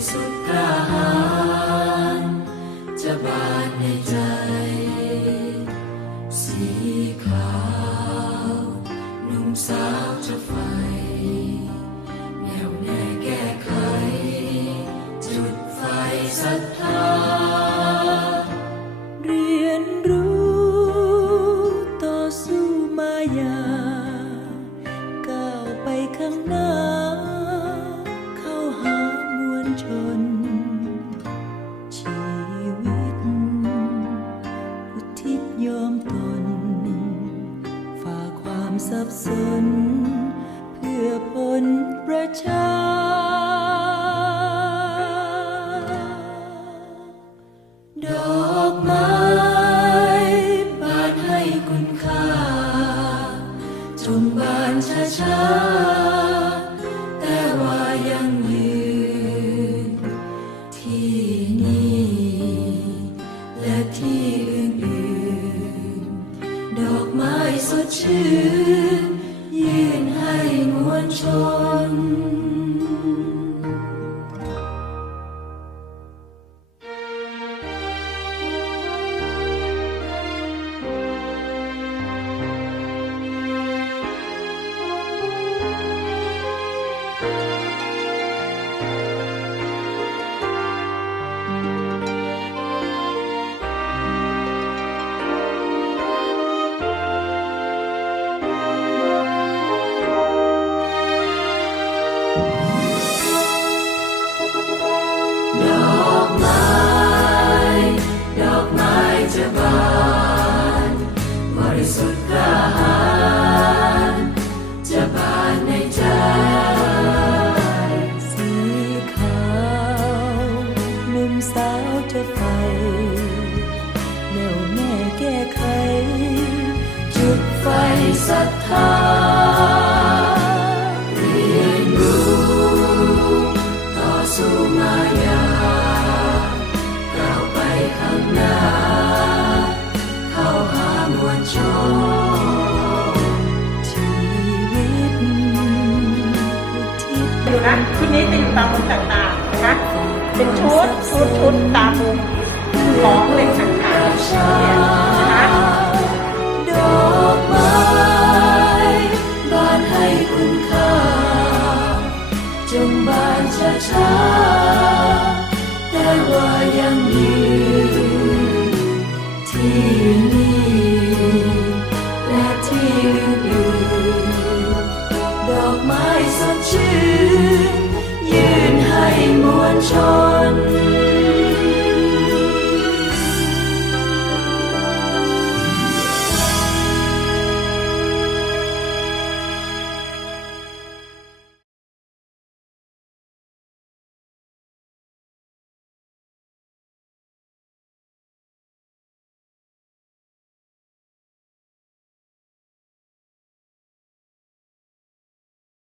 ริ สับสน เพื่อผลประชา สดชื่น ยื่นให้มวลชน สุดกล้าหาญจะบานในใจสีขาวหนุ่มสาวจะไฟแนวแม่แก้ไข จุดไฟศรัทธา อุทิศอยู่นะชุดนี้จะอยู่ตามมุมต่างๆนะคะเป็นชุดชุดชุดตามมุมของเหล็กต่างๆเนี่ยนะคะดอกไม้บานให้คุณค่าจงบานช้าๆแต่ว่ายังยืนที่นี่ ชื่น ยืนให้มวลชน